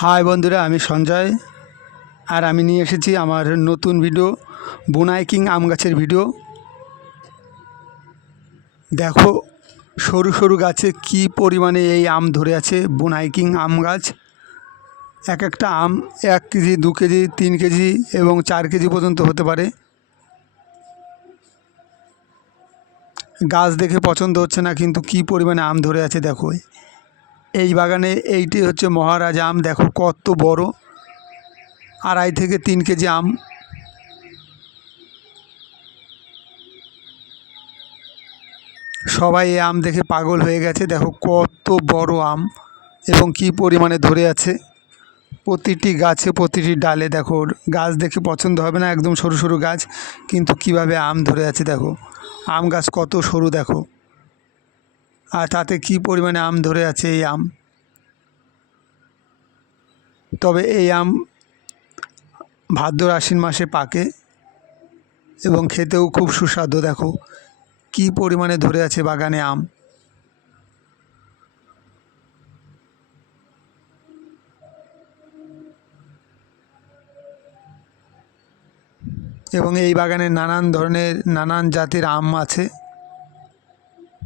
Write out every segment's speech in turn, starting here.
High বন্ধুরা, আমি সঞ্জয়। আর আমি নিয়ে এসেছি আমার নতুন ভিডিও, বোনাই কিং আম গাছের ভিডিও। দেখো সরু সরু গাছে কি পরিমাণে এই আম ধরে আছে। বোনাই কিং আম গাছ, এক একটা আম 1 কেজি, 2 কেজি, 3 কেজি এবং 4 কেজি পর্যন্ত হতে পারে। গাছ দেখে পছন্দ হচ্ছে না, কিন্তু কি পরিমাণে আম ধরে আছে দেখো। এই বাগানে এইটি হচ্ছে মহারাজ আম। দেখো কত বড়, 2.5 থেকে 3 কেজি আম। সবাই এই আম দেখে পাগল হয়ে গেছে। দেখো কত বড় আম এবং কি পরিমাণে ধরে আছে প্রতিটি গাছে, প্রতিটি ডালে। দেখো গাছ দেখে পছন্দ হবে না, একদম সরু সরু গাছ, কিন্তু কিভাবে আম ধরে আছে দেখো। আম গাছ কত সরু দেখো, আর তাতে কি পরিমাণে আম ধরে আছে এই আম। তবে এই আম ভাদ্র আশ্বিন মাসে পাকে এবং খেতেও খুব সুস্বাদু। দেখো কি পরিমাণে ধরে আছে বাগানে আম। এবং এই বাগানে নানান ধরনের নানান জাতের আম আছে।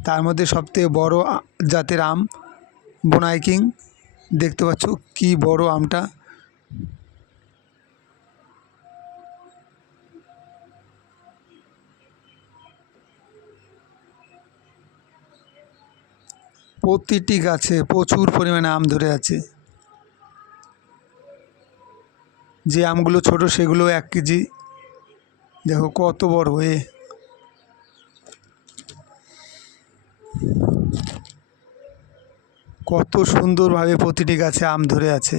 তার মধ্যে সবথেকে বড় জাতের আম বোনাই কিং। দেখতে পাচ্ছ কি বড় আমটা। প্রতিটি গাছে প্রচুর পরিমাণে আম ধরে আছে। যে আমগুলো ছোট সেগুলো 1 কেজি। দেখো কত বড় হয়ে, কত সুন্দরভাবে প্রতিটি গাছে আম ধরে আছে।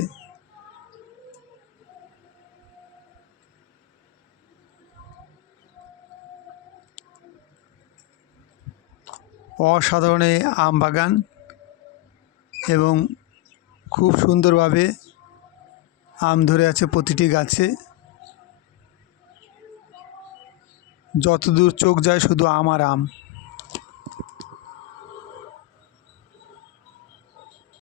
অসাধারণ এই আম বাগান এবং খুব সুন্দরভাবে আম ধরে আছে প্রতিটি গাছে। যতদূর চোখ যায় শুধু আম আর আম।